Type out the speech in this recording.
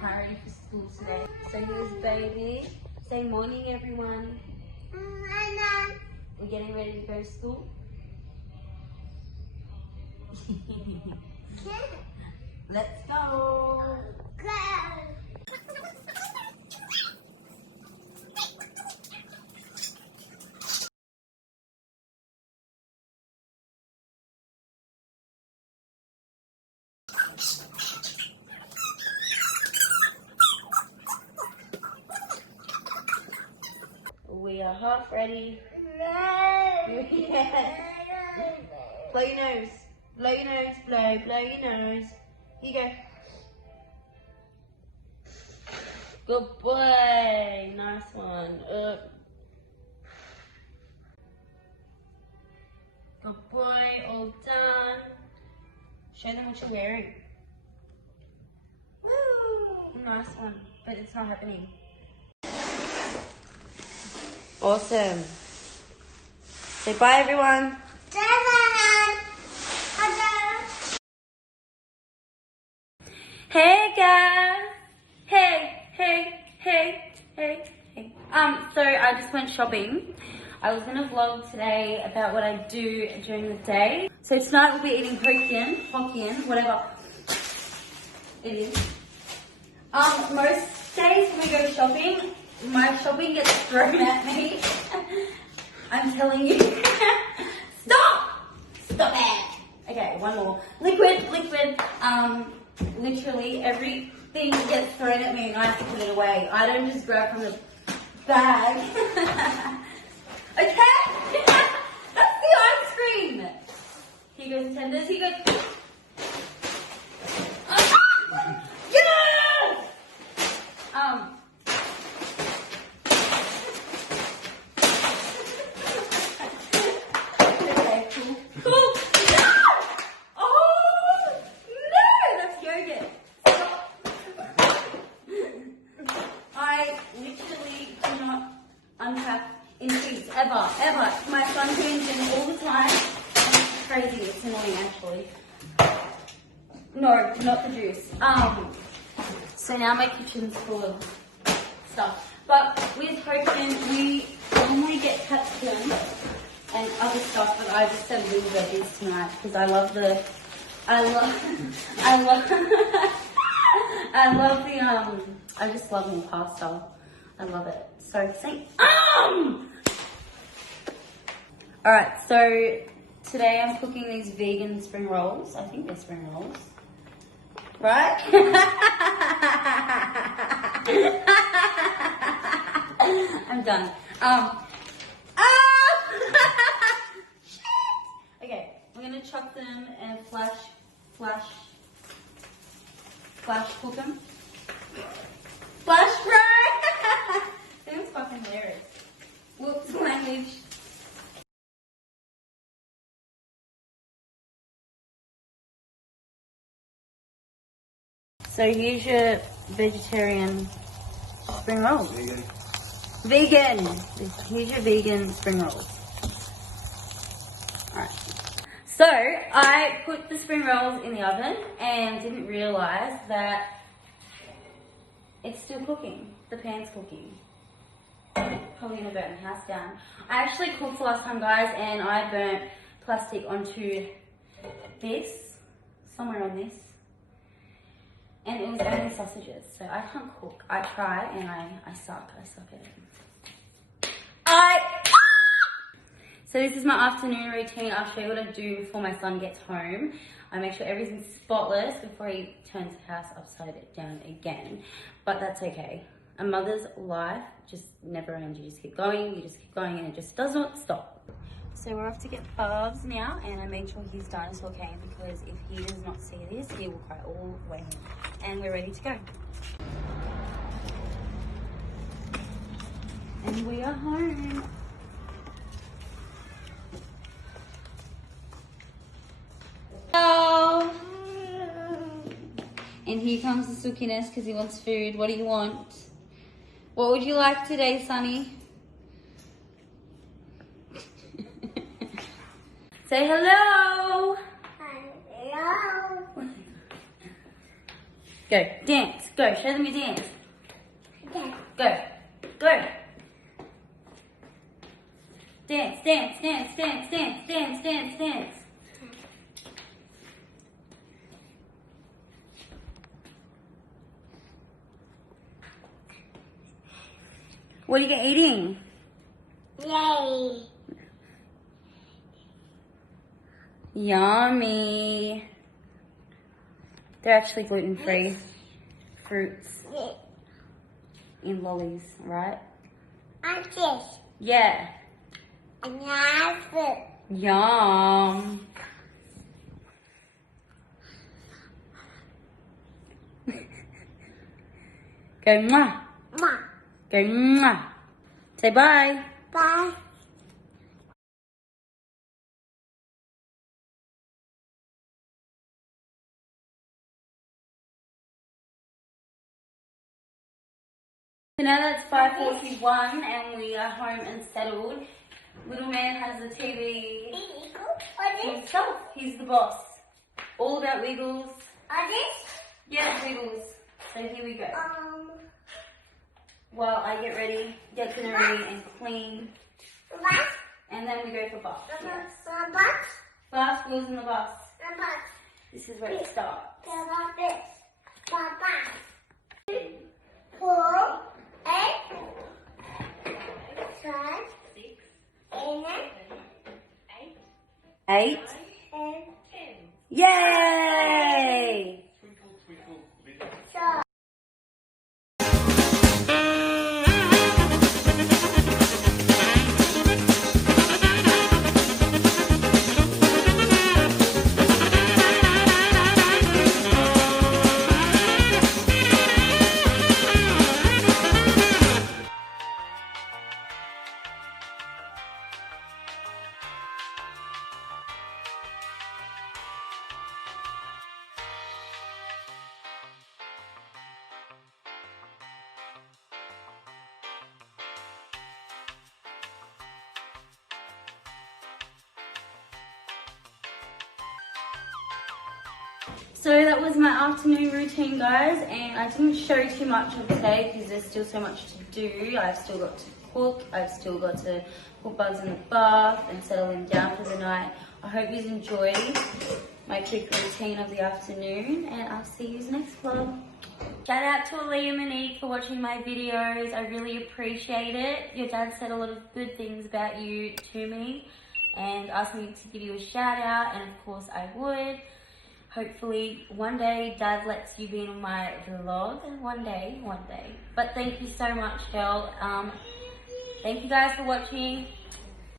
can't ready for school today. So here's baby. Say morning, everyone. We're getting ready to go to school. Let's go. We are half ready. Yes. Blow your nose. Blow your nose. Blow your nose. Here you go. Good boy. Nice one. Good boy. All done. Show them what you're wearing. Woo. Nice one. But it's not happening. Awesome. Say bye, everyone. Hey guys. Hey. So I just went shopping. I was gonna vlog today about what I do during the day. So tonight we'll be eating Hokkien, whatever it is. Most days when we go shopping, my shopping gets thrown at me. I'm telling you. Stop it. Okay, one more. Liquid. Literally everything gets thrown at me and I have to put it away. I don't just grab from the bag. Okay? That's the ice cream. Here goes tenders. Here goes. Yes! Okay, cool. No! Oh no! That's yogurt. I literally do not unpack in peace ever. My son tunes in all the time. It's crazy. It's annoying actually. No, not the juice. So now my kitchen's full of stuff. But with Hokkien, we normally get capsicum and other stuff, but I just said dollbabies tonight because I love the I just love more pasta. I love it. So say Alright, so today I'm cooking these vegan spring rolls. I think they're spring rolls. Right? I'm done. Shit! Okay, we're gonna chop them and flash cook them. Flash fry! That was fucking hilarious. Whoops, language. So here's your vegetarian spring rolls. Vegan. Here's your vegan spring rolls. Alright. So I put the spring rolls in the oven and didn't realise that it's still cooking. The pan's cooking. Probably gonna burn the house down. I actually cooked last time, guys, and I burnt plastic onto this, somewhere on this. And it was only sausages, so I can't cook. I try and I suck at it. So this is my afternoon routine. I'll show you what I do before my son gets home. I make sure everything's spotless before he turns the house upside down again. But that's okay. A mother's life just never ends. You just keep going, and it just does not stop. So we're off to get Barbs now, and I made sure his dinosaur came because if he does not see this, he will cry all the way home. And we're ready to go. And we are home. Hello. And here comes the Sukiness because he wants food. What do you want? What would you like today, Sonny? Say hello. Hello. Go, dance. Go, show them your dance. Go, go. Dance, dance, dance, dance, dance, dance, dance, dance. What are you eating? Yay. Yummy. They're actually gluten-free fruits in lollies, right? And this. Yeah. And that's it. Yum. Go mwah. Ma. Go mwah. Say bye. Bye. So now that's 5:41 and we are home and settled. Little man has the TV himself. He's the boss. All about Wiggles. Yeah, Wiggles. So here we go. While I get ready, get dinner ready and clean. And then we go for bath. Yes. Bath goes in the bus. This is where it starts. 4, 8, 5, 8. 10. Yay! So that was my afternoon routine, guys, and I didn't show too much of today because there's still so much to do. I've still got to cook, I've still got to put Bugs in the bath and settle him down for the night. I hope you enjoyed my quick routine of the afternoon, and I'll see you next vlog. Shout out to Aaliyah Monique for watching my videos. I really appreciate it. Your dad said a lot of good things about you to me and asked me to give you a shout out, and of course I would. Hopefully one day Dad lets you be in my vlog. One day. But thank you so much, girl. Thank you guys for watching.